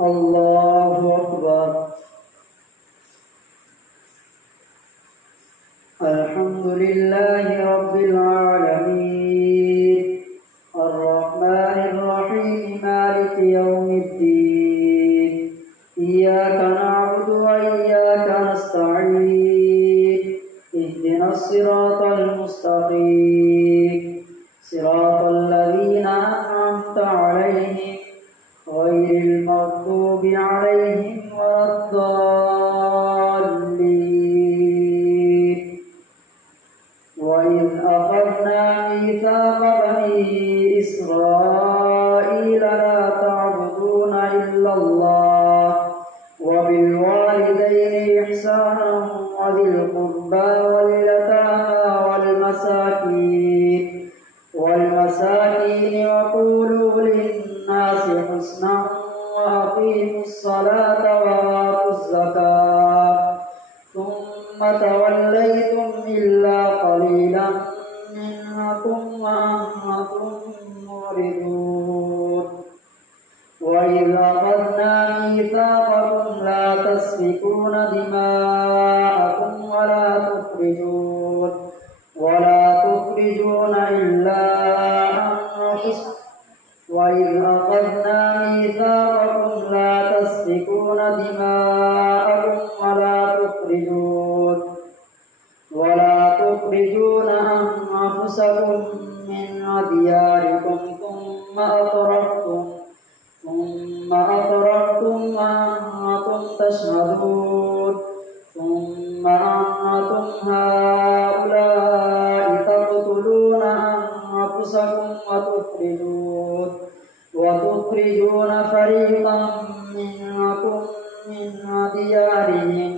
الله أكبر. الحمد لله رب العالمين الرحمن الرحيم مالك يوم الدين إياك نعبد وإياك نستعين اهدنا الصراط المستقيم صراط الذين أنعمت عليهم غير المغضوب عليهم ولا الضالين. وإذ أخذنا ميثاق بني إسرائيل لا تعبدون إلا الله وبالوالدين إحسانا وذي القربى واليتامى والمساكين وقولوا للناس حسنا وأقيموا الصلاة وآتوا الزكاة ثم توليتم إلا قليلا منكم وأنتم معرضون. وإذ أخذنا ميثاقكم لا تسفكون دماءكم ولا تخرجون إلا أنفسكم. وإذ أخذنا ميثاقكم لا تسفكون دماءكم ولا تخرجون أنفسكم من دياركم ثم أقررتم وأنتم تشهدون. ثم أنتم هؤلاء تقتلون أنفسكم وتخرجون فريقا منكم من ديارهم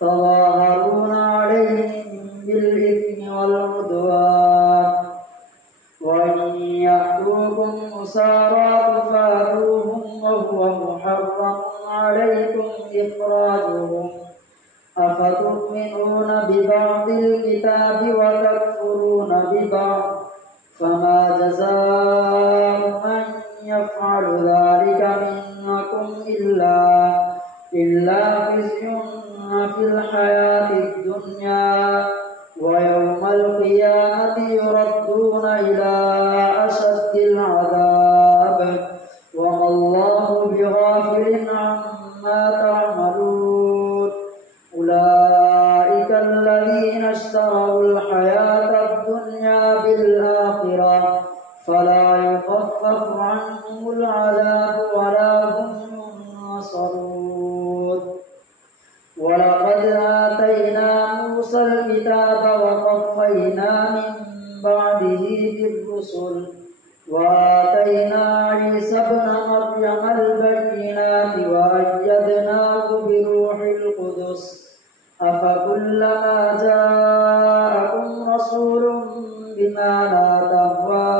تظاهرون عليهم بالإثم والعدوان وإن يأتوكم أسارى تفادوهم وهو محرم عليكم إخراجهم. أفتؤمنون ببعض الكتاب وتكفرون ببعض فما جزاء من يفعل ذلك منكم إلا خزي في الحياة الدنيا ويوم القيامة يردون إلى أشد العذاب وما الله بغافل عما تعملون. أولئك الذين اشتروا الحياة الدنيا بالآخرة فلا يخفف عنهم العذاب ولا هم ينصرون. ولقد آتينا موسى الكتاب وقفينا من بعده بالرسل وآتينا عيسى ابن مريم البينات وأيدناه بروح القدس. أفكلما جاءكم رسول بما لا تهوى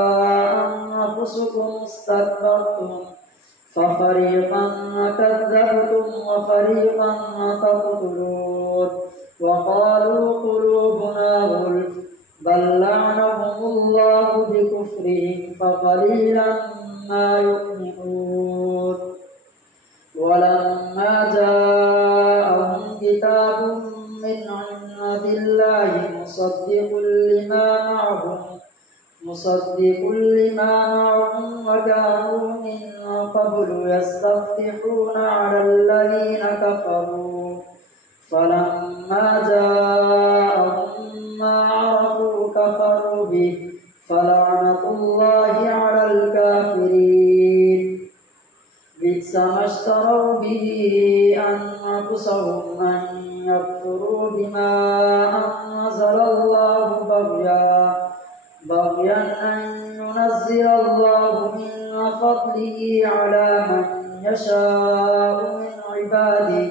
أنفسكم استكبرتم ففريقا كذبتم وفريقا تقتلون. وقالوا قلوبنا غلف بل لعنهم الله بكفرهم فقليلا ما يؤمنون. ولما جاءهم كتاب من عند الله مصدق لما معهم وكانوا من قبل يستفتحون على الذين كفروا فلما جاءهم ما عرفوا كفروا به فلعنة الله على الكافرين. بئس ما اشتروا به أنفسهم أن يكفروا بما أنزل الله بغيا أن ينزل الله من فضله على من يشاء من عباده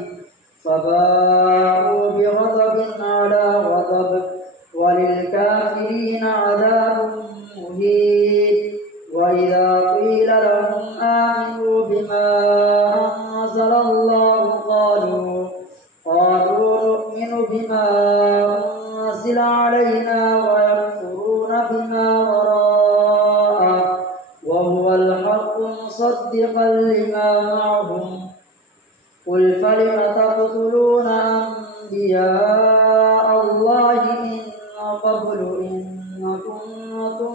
فباءوا بغضب على غضب وللكافرين عذاب مهين. وإذا قيل لهم آمنوا بما أنزل الله قالوا نؤمن بما أنزل علينا ويكفرون بما وراءه وهو الحق مصدقا لما معهم قل فلم تقتلون أنبياء الله من قبل إن كنتم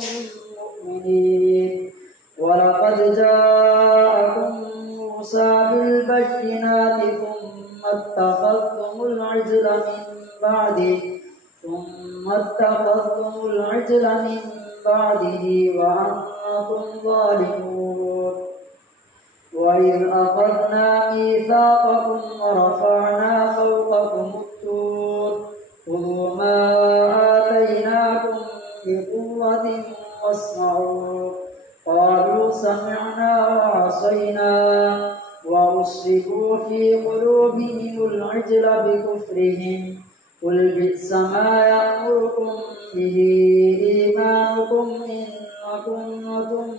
مؤمنين ولقد جاءكم موسى بالبينات ثم اتخذتم العجل من بعده وأنتم ظالمون وإذ أخذنا ميثاقكم ورفعنا فوقكم الطور خذوا ما آتيناكم بقوة واسمعوا قالوا سمعنا وعصينا وأشركوا في قلوبهم العجل بكفرهم قل بئس ما يأمركم به إيمانكم إن كنتم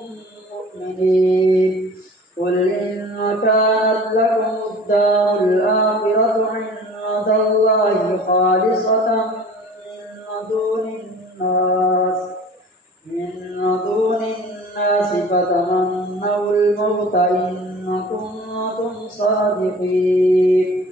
مؤمنين قل إن كانت لكم الدار الآخرة عند الله خالصة من دون الناس فتمنوا الموت إن كنتم صادقين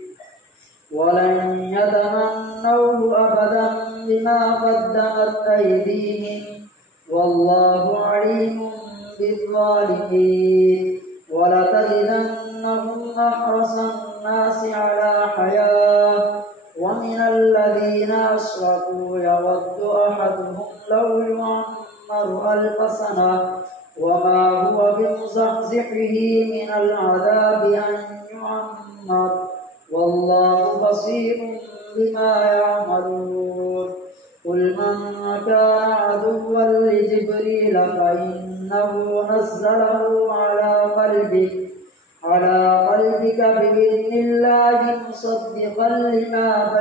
ولن يتمنوه أبدا بما قدمت أيديهم والله عليم بالظالمين ولتجدنهم أحرص الناس على حياة ومن الذين أشركوا يود أحدهم لو يعمر 1000 سنة وما هو بمزحزحه من العذاب أن يعمر والله بصير بما يعملون قل من كان عدوا لجبريل فإنه نزله على قلبك بإذن الله مصدقا لما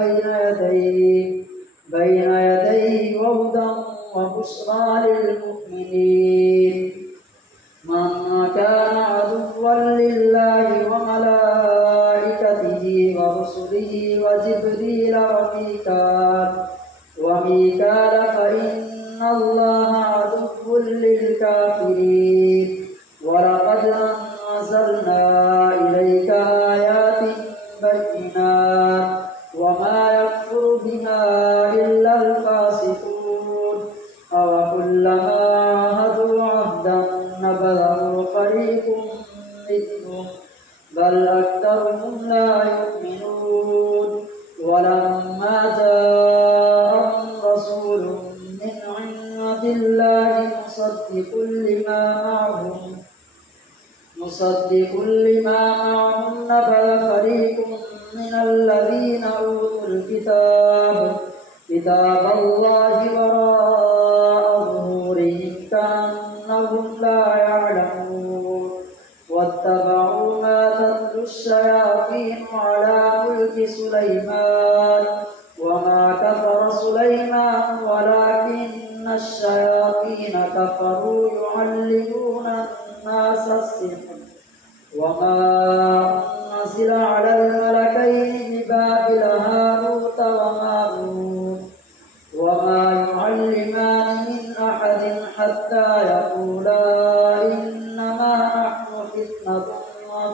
بين يديه وهدى وبشرى للمؤمنين من كان عدوا لله وملائكته ورسله وجبريل وميكال فإن الله عدو للكافرين ولقد أنزلنا إليك آيات بينات وما يكفر بها إلا الفاسقون أوكلما عاهدوا عهدا نبذه فريق منهم بل أكثرهم لا يؤمنون ولما جاءهم رسول من عند الله مصدق لما معهم نبذ فريق من الذين أوتوا كتاب الله وراء ظهورهم كأنهم لا يعلمون واتبعوا ما تتلو الشياطين على ملك سليمان وما كفر سليمان ولكن الشياطين كفروا يعلمون الناس السحر وما أنزل على الملكين ببابل هاروت وماروت وما يعلمان من أحد حتى يقولا إنما نحن فتنة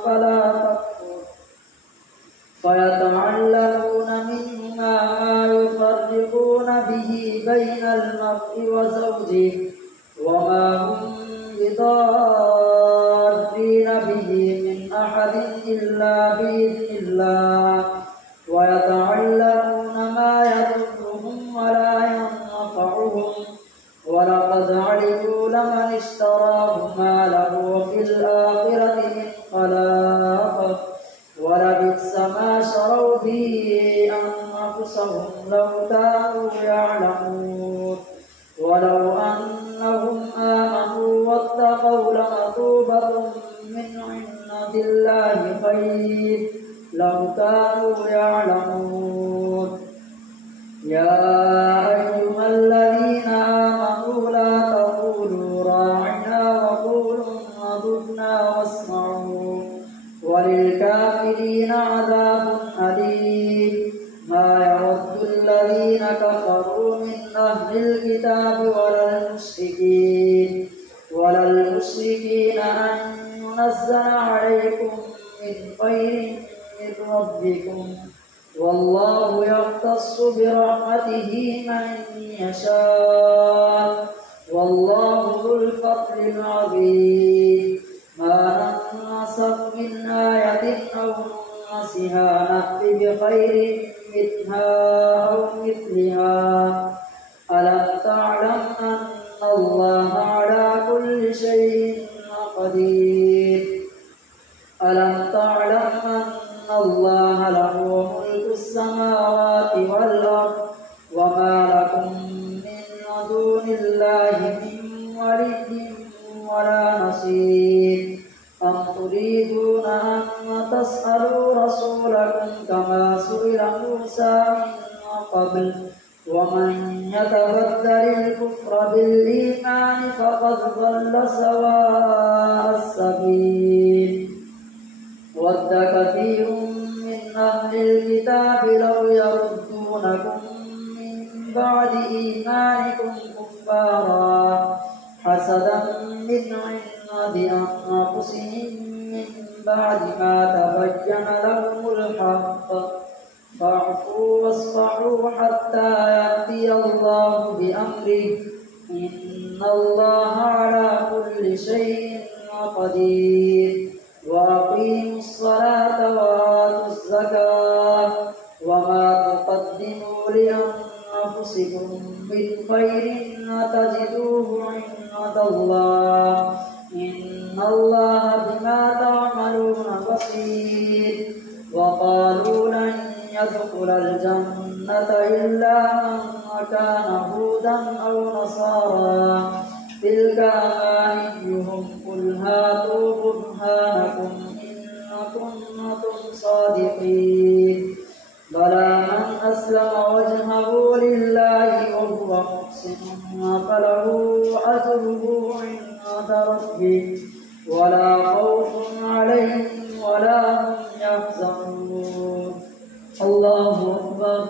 فلا تكفر فيتعلمون منهما ما يفرقون به بين المرء وزوجه وما هم بضارين به من أحد إلا بإذن الله ويتعلمون ما يضرهم ولا ينفعهم ولقد علموا لمن اشتراه ما له في الآخرة من خلاق ولبئس ما شروا به أنفسهم لو كانوا يعلمون ولو أنهم آمنوا واتقوا لمثوبة من عند الله خير لو كانوا يعلمون يا أيها الذين آمنوا لا تقولوا راعنا وقولوا انظرنا واسمعوا وللكافرين عذاب أليم ما يود الذين كفروا من أهل الكتاب ولا المشركين أن ينزل عليكم من خير من ربكم والله يختص برحمته من يشاء والله ذو الفضل العظيم ما ننسخ من آية أو ننسها نأت بخير منها أو مثلها ألم تعلم أن الله على كل شيء قدير ألم تعلم أن الله له ملك السماوات والأرض وما لكم من دون الله من ولي ولا نصير أم تريدون أن تسألوا رسولكم كما سئل موسى من قبل ومن يتبدل الكفر بالإيمان فقد ضل سواء السبيل ود كثير من أهل الكتاب لو يردونكم من بعد إيمانكم كفارا حسدا من عند أنفسهم من بعد ما تبين لهم الحق فاعفوا واصفحوا حتى يأتي الله بأمره إن الله على كل شيء قدير وأقيموا الصلاة وآتوا الزكاة وما تقدموا لأنفسكم من خير تجدوه عند الله إن الله بما تعملون بصير وقالوا لن يدخل الجنة إلا من كان هودا أو نصارى تلك أمانيهم قل هاتوا برهانكم إن كنتم صادقين بلى من أسلم وجهه لله وهو محسن فله أجره عند ربه ولا خوف عليهم ولا هم يحزنون الله أكبر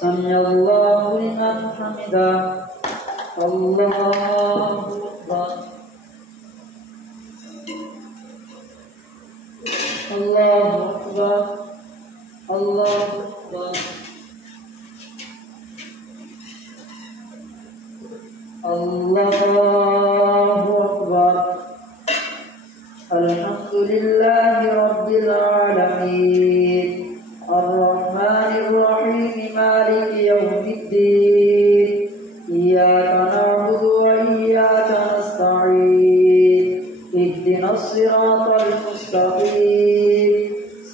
سمع الله لمن حمده الله أكبر الله أكبر الله أكبر الله أكبر الحمد لله رب العالمين الرحمن الرحيم مالك يوم الدين إياك نعبد وإياك نستعين اهدنا الصراط المستقيم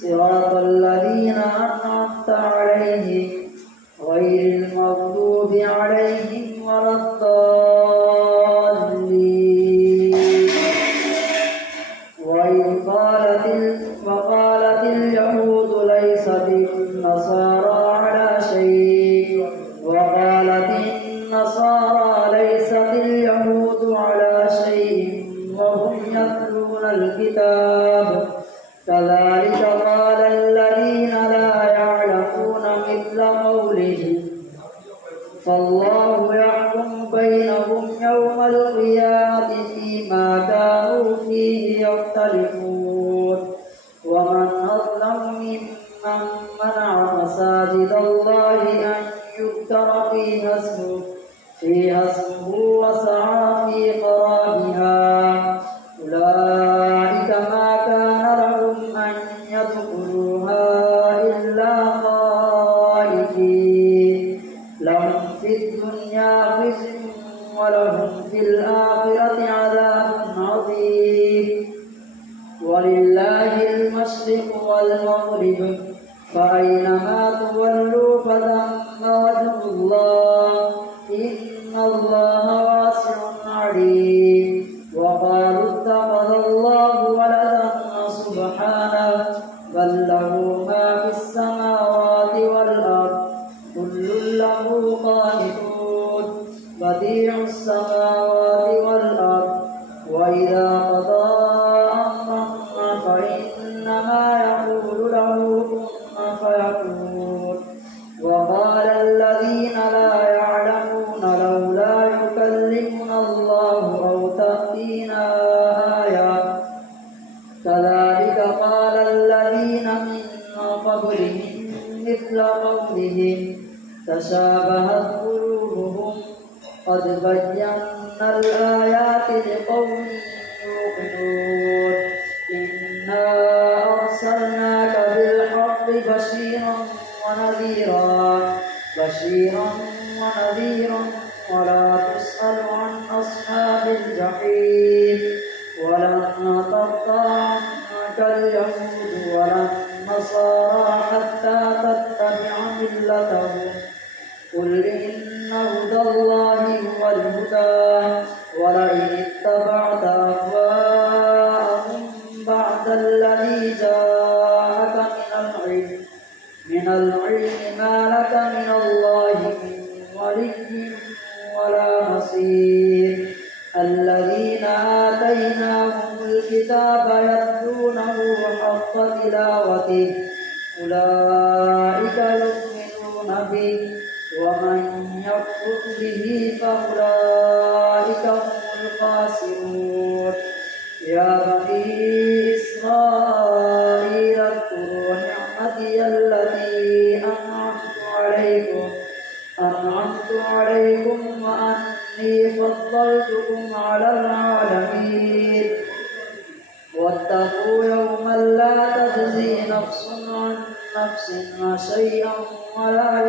صراط الذين أنعمت عليهم غير المغضوب عليهم ولا الضالين وقالت اليهود ليست النصارى على شيء وقالت النصارى ليست اليهود على شيء وهم يتلون الكتاب كذلك قال الذين لا يعلمون مثل قولهم فالله يحكم بينهم يوم القيامة فيما كانوا فيه يختلفون ومن أظلم ممن منع مساجد الله أن يذكر فيها اسمه وسعى في خرابها أولئك ما كان لهم أن يدخلوها إلا خائفين لهم في الدنيا خزي ولهم في الآخرة عذاب عظيم ولله المشرق والمغرب فأينما تولوا فثم وجه الله إن الله واسع عليم وقالوا اتخذ الله ولدا سبحانه بل له ما في السماوات والأرض كل له قانتون بديع السماوات والأرض وإذا قضى أمرا فإنما يقول له كن فيكون وقال الذين لا يعلمون لولا يكلمنا الله تشابهت قلوبهم قد بينا الآيات لقوم يوقنون إنا أرسلناك بالحق بشيرا ونذيرا ولا تسأل عن أصحاب الجحيم ولن ترضى عنك اليهود ولا النصارى حتى تتبع ملتهم قل إن هدى الله هو الهدى ولئن اتبعت أهواءهم بعد الذي جاءك من العلم ما لك من الله من ولي ولا نصير الذين آتيناهم الكتاب يتلونه حق تلاوته أولئك يؤمنون به ومن يكفر به فأولئك هم الخاسرون يا بني إسرائيل اذكروا نعمتي التي أنعمت عليكم وأني فضلتكم على العالمين واتقوا يوما لا تجزي نفس عن نفس شيئا ولا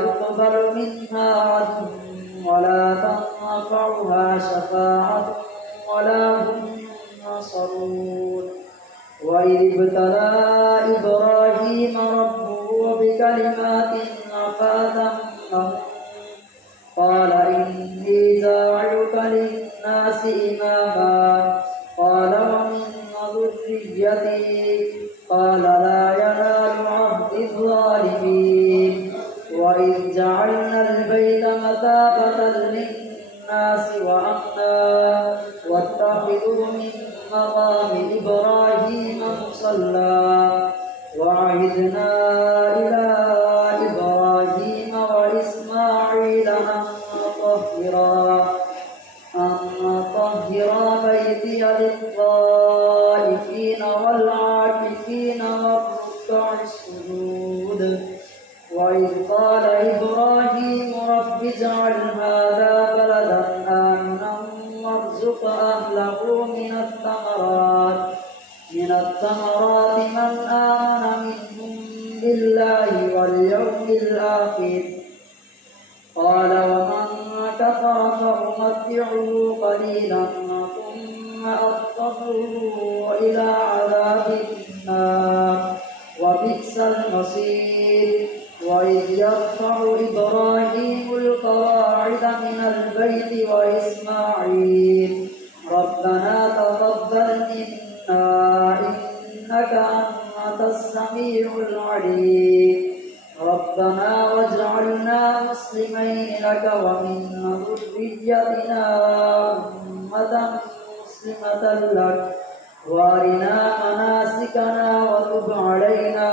يقبل منها عدل ولا تنفعها شفاعة ولا هم ينصرون وإذ ابتلى إبراهيم ربه بكلمات فأتمهن قال إني جاعلك للناس إماما قال ومن ذريتي قال لا ينال عهد الظالمين وإذ جعلنا البيت مثابة للناس وأمنا واتخذوا من مقام إبراهيم مصلى وعهدنا إلى إبراهيم وإسماعيل أن طهرا بيتي للطائفين والعاكفين والركع السجود وإذ قال إبراهيم رب اجعل هذا بلدا آمنا وارزق أهله من الثمرات من آمن منهم بالله واليوم الآخر قال ومن كفر فأمتعه قليلا ثم أضطره إلى عذاب النار وبئس المصير وإذ يرفع إبراهيم القواعد من البيت وإسماعيل ربنا تقبل منا إنك أنت السميع العليم ربنا واجعلنا مسلمين لك ومن ذريتنا أمة مسلمة لك وارنا مناسكنا وتب علينا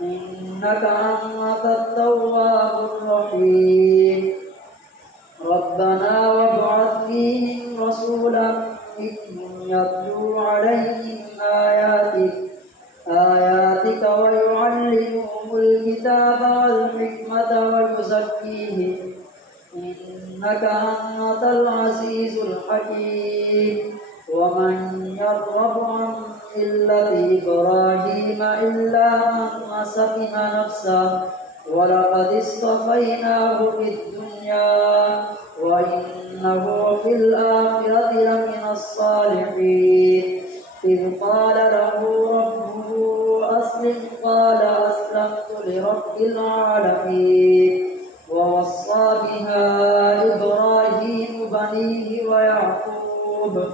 إنك أنت التواب الرحيم ربنا وابعث فيهم رسولا منهم يتلو عليهم آياتك ويعلمهم الكتاب والحكمة ويزكيهم إنك أنت العزيز الحكيم ومن يرغب عن ملة إبراهيم إلا من سفه نفسه ولقد اصطفيناه في الدنيا وإنه في الآخرة لمن الصالحين إذ قال له ربه أسلم قال أسلمت لرب العالمين ووصى بها إبراهيم بنيه ويعقوب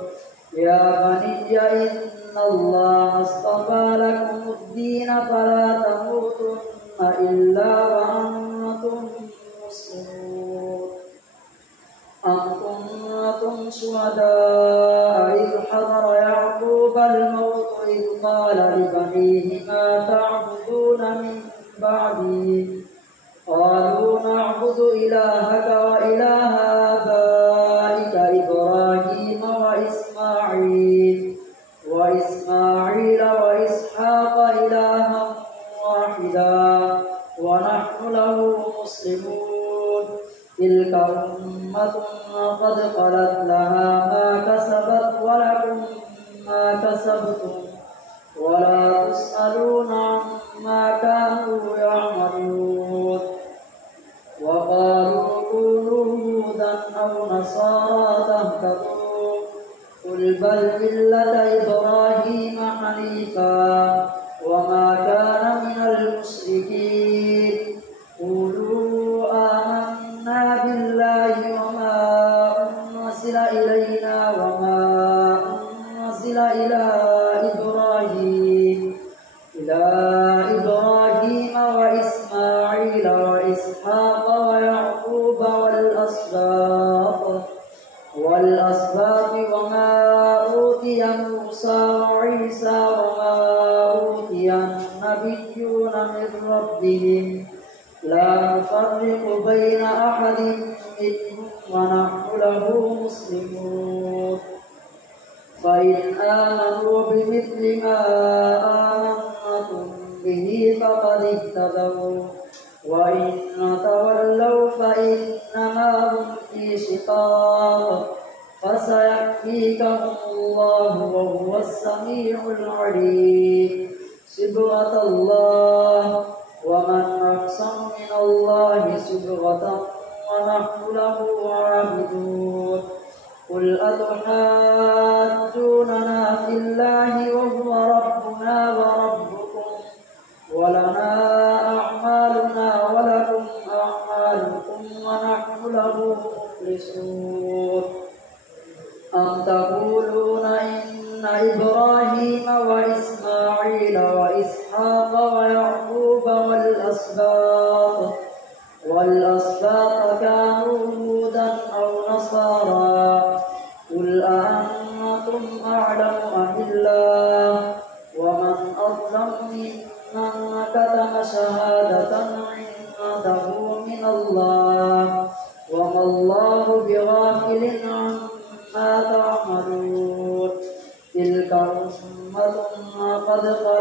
يا بني إن الله اصطفى لكم الدين فلا تموتن إلا وأنتم مسلمون أم كنتم شهداء إذ حضر يعقوب الموت إذ قال لبنيه ما تعبدون من بعدي قالوا نعبد إلهك وإله آبائك إبراهيم وإسماعيل وإسحاق إلها واحدا أمة قد خلت لها ما كسبت ولكم ما كسبتم ولا تسألون عما كانوا يعملون. وقالوا كونوا هودا أو نصارى تهتدوا قل بل ملة إبراهيم حنيفا وما كان من المشركين. قولوا آمنا بالله وما أنزل إلينا وما أنزل إلى إبراهيم وإسماعيل وإسحاق ويعقوب والأسباط وما أوتي موسى وعيسى وما أوتي النبيون من ربهم لا نفرق بين أحد منهم ونحن له مسلمون. فإن آمنوا بمثل ما آمنتم به فقد اهتدوا وإن تولوا فإنما هم في شقاق فسيكفيكهم الله وهو السميع العليم. صبغة الله ومن أحسن من الله صبغة ونحن له عابدون. قل أتحاجوننا في الله وهو ربنا وربكم ولنا أعمالنا ولكم أعمالكم ونحن له مخلصون. أم تقولون إن إبراهيم وإسماعيل وإسحاق ويعقوب والأسباط كانوا هودا أو نصارى قل أأنتم أعلم أم الله ومن أظلم ممن كتم شهادة عنده من الله وما الله بغافل عما تعملون. تلك أمة قد خلت